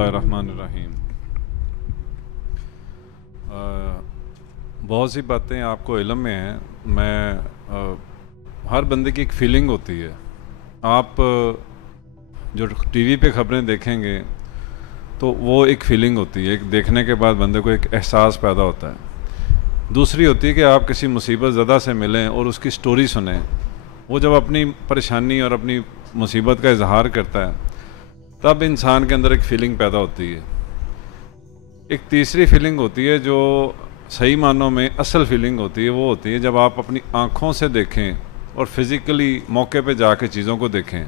बिस्मिल्लाहिर्रहमानिर्रहीम। बहुत सी बातें आपको इल्म में हैं। हर बंदे की एक फ़ीलिंग होती है। आप जो टीवी पे खबरें देखेंगे तो वो एक फ़ीलिंग होती है, एक देखने के बाद बंदे को एक एहसास पैदा होता है। दूसरी होती है कि आप किसी मुसीबत ज़दा से मिलें और उसकी स्टोरी सुनें। वो जब अपनी परेशानी और अपनी मुसीबत का इजहार करता है तब इंसान के अंदर एक फ़ीलिंग पैदा होती है। एक तीसरी फीलिंग होती है जो सही मानों में असल फीलिंग होती है। वो होती है जब आप अपनी आँखों से देखें और फिज़िकली मौके पे जाके चीज़ों को देखें।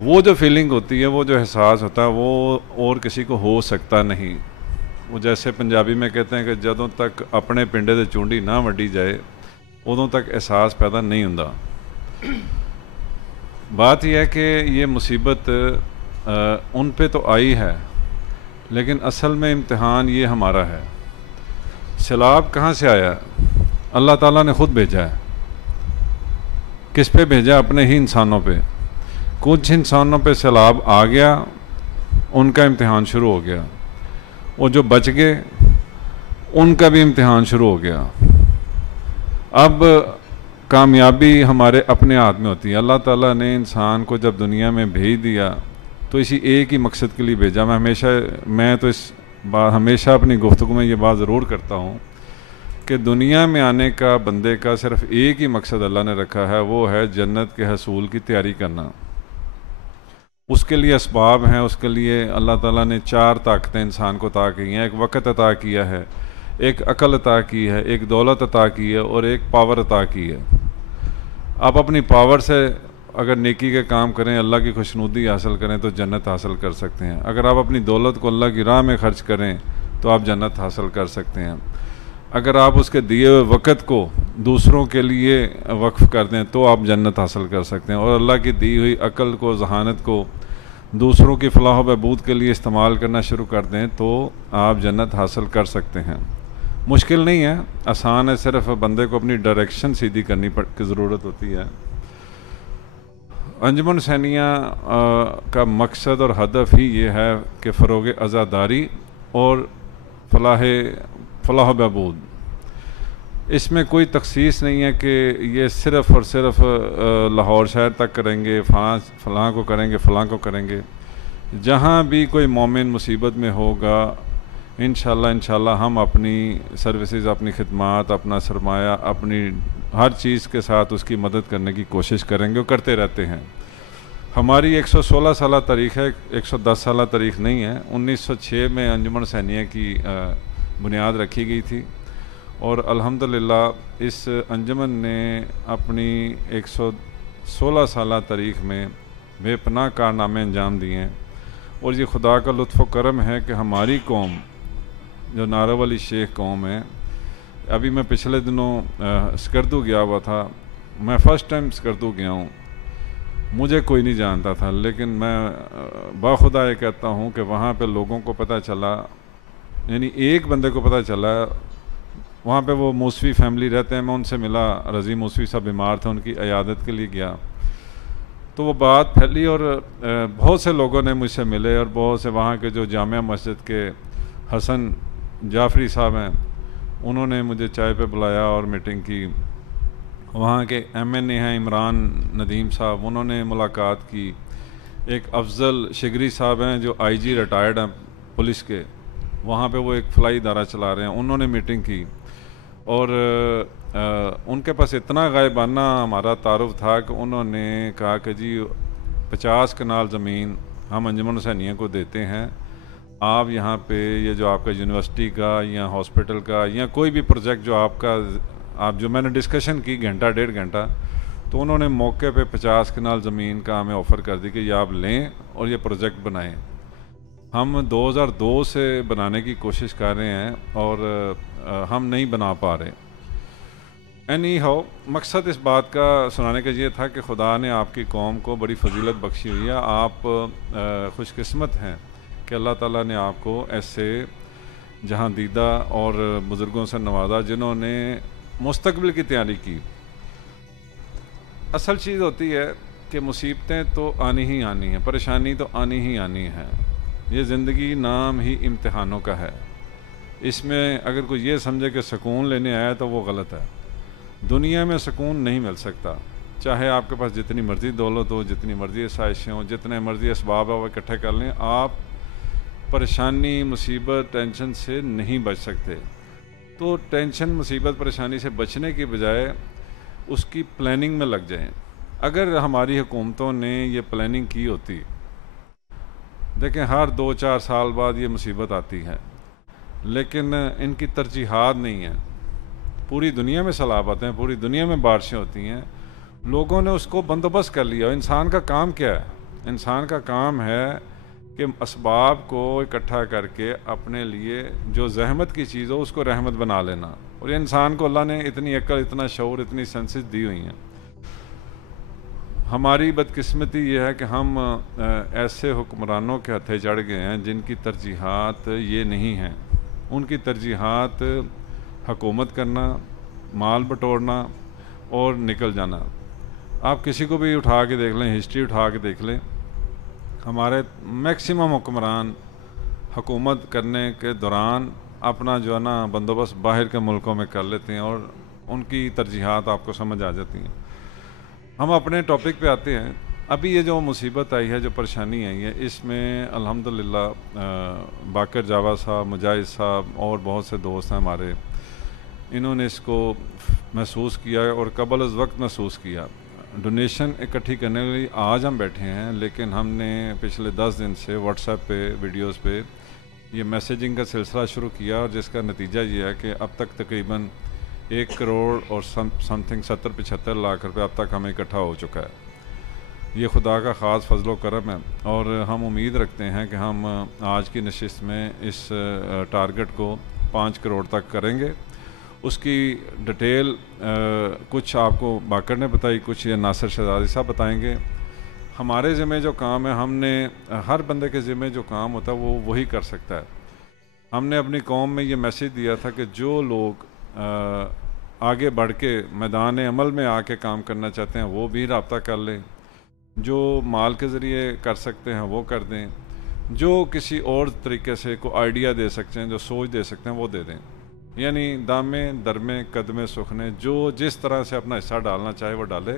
वो जो फीलिंग होती है, वो जो एहसास होता है, वो और किसी को हो सकता नहीं। वो जैसे पंजाबी में कहते हैं कि जदों तक अपने पिंडे दे चूंडी ना वड्डी जाए उदों तक एहसास पैदा नहीं हुंदा। बात यह है कि ये मुसीबत उन पे तो आई है, लेकिन असल में इम्तिहान ये हमारा है। सैलाब कहाँ से आया? अल्लाह ताला ने ख़ुद भेजा है। किस पे भेजा? अपने ही इंसानों पे। कुछ इंसानों पे सैलाब आ गया, उनका इम्तिहान शुरू हो गया। वो जो बच गए उनका भी इम्तिहान शुरू हो गया। अब कामयाबी हमारे अपने हाथ में होती है। अल्लाह ताला ने इंसान को जब दुनिया में भेज दिया तो इसी एक ही मकसद के लिए भेजा। मैं तो इस बात हमेशा अपनी गुफ्तगू में ये बात ज़रूर करता हूँ कि दुनिया में आने का बंदे का सिर्फ एक ही मकसद अल्लाह ने रखा है, वो है जन्नत के हसूल की तैयारी करना। उसके लिए असबाब हैं। उसके लिए अल्लाह ताला ने 4 ताकतें इंसान को अता की हैं। एक वक़्त अता किया है, एक अकल अता की है, एक दौलत अता की है और एक पावर अता की है। आप अपनी पावर से अगर नेकी के काम करें, अल्लाह की खुशनुदी हासिल करें तो जन्नत हासिल कर सकते हैं। अगर आप अपनी दौलत को अल्लाह की राह में खर्च करें तो आप जन्नत हासिल कर सकते हैं। अगर आप उसके दिए हुए वक़्त को दूसरों के लिए वक्फ़ कर दें तो आप जन्नत हासिल कर सकते हैं। और अल्लाह की दी हुई अकल को, जहानत को दूसरों की फलाह व बहबूद के लिए इस्तेमाल करना शुरू कर दें तो आप जन्नत हासिल कर सकते हैं। मुश्किल नहीं है, आसान है। सिर्फ बंदे को अपनी डायरेक्शन सीधी करनी की ज़रूरत होती है। अंजुमन हुसैनिया का मकसद और हदफ ही ये है कि फ़रोग़ आज़ादारी और फलाह बहबूद। इसमें कोई तखसीस नहीं है कि ये सिर्फ़ और सिर्फ लाहौर शहर तक करेंगे, फ़लाँ को करेंगे, फ़लाँ को करेंगे। जहाँ भी कोई मोमिन मुसीबत में होगा, इंशाअल्लाह हम अपनी सर्विसेज, अपनी खिदमात, अपना सरमाया, अपनी हर चीज़ के साथ उसकी मदद करने की कोशिश करेंगे और करते रहते हैं। हमारी 116 साला तारीख़ है, 110 साला तारीख़ नहीं है। 1906 में अंजुमन हुसैनिया की बुनियाद रखी गई थी और अल्हम्दुलिल्लाह इस अंजुमन ने अपनी 116 साला तारीख़ में बेपनाह कारनामे अंजाम दिए हैं। और ये खुदा का लुत्फ़ व करम है कि हमारी कौम जो नारावली शेख कौम है, अभी मैं पिछले दिनों स्कर्दू गया हुआ था। मैं फ़र्स्ट टाइम स्कर्दू गया हूँ। मुझे कोई नहीं जानता था, लेकिन मैं बाखुदा ये कहता हूँ कि वहाँ पे लोगों को पता चला, यानी एक बंदे को पता चला, वहाँ पे वो मूसवी फैमिली रहते हैं। मैं उनसे मिला, रज़ी मूसवी साहब बीमार थे, उनकी इयादत के लिए गया तो वो बात फैली और बहुत से लोगों ने मुझसे मिले और बहुत से वहाँ के जो जामिया मस्जिद के हसन जाफरी साहब हैं उन्होंने मुझे चाय पे बुलाया और मीटिंग की। वहाँ के MNA हैं इमरान नदीम साहब, उन्होंने मुलाकात की। एक अफजल शिगरी साहब हैं जो IG रिटायर्ड हैं पुलिस के, वहाँ पे वो एक फलाई इदारा चला रहे हैं, उन्होंने मीटिंग की। और उनके पास इतना गायबाना हमारा तारुफ था कि उन्होंने कहा कि जी 50 कनाल ज़मीन हम अंजुमन हुसैनिया को देते हैं, आप यहाँ पे ये जो आपका यूनिवर्सिटी का या हॉस्पिटल का या कोई भी प्रोजेक्ट जो आपका, आप जो मैंने डिस्कशन की घंटा 1.5 घंटा, तो उन्होंने मौके पे 50 कनाल ज़मीन का हमें ऑफ़र कर दी कि ये आप लें और ये प्रोजेक्ट बनाएं। हम 2002 से बनाने की कोशिश कर रहे हैं और हम नहीं बना पा रहे। एनी हाउ, मकसद इस बात का सुनाने का ये था कि खुदा ने आपकी कौम को बड़ी फजीलत बख्शी हुई है। आप खुशकिस्मत हैं कि अल्लाह ताला ने आपको ऐसे जहाँ दीदा और बुज़ुर्गों से नवाजा जिन्होंने मुस्तक़बिल की तैयारी की। असल चीज़ होती है कि मुसीबतें तो आनी ही आनी हैं, परेशानी तो आनी ही आनी है। یہ زندگی نام ہی امتحانوں کا ہے. اس میں اگر کوئی یہ سمجھے کہ سکون لینے آیا تو وہ غلط ہے. دنیا میں سکون نہیں مل سکتا، چاہے آپ کے پاس جتنی مرضی دولت ہو، جتنی مرضی آسائشیں ہوں، جتنے مرضی اسباب وہ اکٹھے کر لیں، آپ پریشانی، مصیبت، ٹینشن سے نہیں بچ سکتے. تو ٹینشن، مصیبت، پریشانی سے بچنے کی بجائے اس کی پلاننگ میں لگ جائیں. اگر ہماری حکومتوں نے یہ پلاننگ کی ہوتی، دیکھیں ہر 2-4 سال بعد یہ مصیبت آتی ہے، لیکن ان کی ترجیحات نہیں ہیں. پوری دنیا میں سیلاب آتے ہیں، پوری دنیا میں بارشیں ہوتی ہیں، لوگوں نے اس کو بندوبست کر لیا. انسان کا کام کیا ہے؟ انسان کا کام ہے کہ اسباب کو اکٹھا کر کے اپنے لیے جو زحمت کی چیز ہو اس کو رحمت بنا لینا. اور یہ انسان کو اللہ نے اتنی عقل، اتنا شعور، اتنی سینسز دی ہوئی ہیں. ہماری بدقسمتی یہ ہے کہ ہم ایسے حکمرانوں کے ہتھے چڑھ گئے ہیں جن کی ترجیحات یہ نہیں ہیں. ان کی ترجیحات حکومت کرنا، مال بٹورنا اور نکل جانا. آپ کسی کو بھی اٹھا کے دیکھ لیں، ہسٹری اٹھا کے دیکھ لیں، ہمارے میکسیمم حکمران حکومت کرنے کے دوران اپنا جو ہے نا بندوبست باہر کے ملکوں میں کر لیتے ہیں اور ان کی ترجیحات آپ کو سمجھ آ جاتی ہیں. ہم اپنے ٹاپک پہ آتے ہیں. ابھی یہ جو مصیبت آئی ہے، جو پریشانی آئی ہے، اس میں الحمدللہ باقر جاوید صاحب، مجاہد صاحب اور بہت سے دوست ہیں ہمارے، انہوں نے اس کو محسوس کیا اور قبل از وقت محسوس کیا. ڈونیشن اکٹھی کرنے کے لیے آج ہم بیٹھے ہیں، لیکن ہم نے پچھلے 10 دن سے واٹس ایپ پہ، ویڈیوز پہ یہ میسیجنگ کا سلسلہ شروع کیا، اور جس کا نتیجہ یہ ہے کہ اب تک تقریباً 1 کروڑ اور سم تھنگ 70-75 لاکھ روپے اب تک ہمیں اکٹھا ہو چکا ہے. یہ خدا کا خاص فضل و کرم ہے، اور ہم امید رکھتے ہیں کہ ہم آج کی نشست میں اس ٹارگٹ کو 5 کروڑ تک کریں گے. اس کی ڈیٹیل کچھ آپ کو باقر نے بتائی، کچھ یہ ناصر شہزادی صاحب بتائیں گے. ہمارے ذمہ جو کام ہے، ہم نے ہر بندے کے ذمہ جو کام ہوتا ہے وہ وہی کر سکتا ہے. ہم نے اپنی قوم میں یہ میسیج دیا تھا کہ جو لوگ آگے بڑھ کے میدان عمل میں آ کے کام کرنا چاہتے ہیں وہ بھی رابطہ کر لیں، جو مال کے ذریعے کر سکتے ہیں وہ کر دیں، جو کسی اور طریقے سے کوئی آئیڈیا دے سکتے ہیں، جو سوچ دے سکتے ہیں وہ دے دیں. یعنی دامے درمے قدمے سکھنے، جو جس طرح سے اپنا حصہ ڈالنا چاہے وہ ڈالے.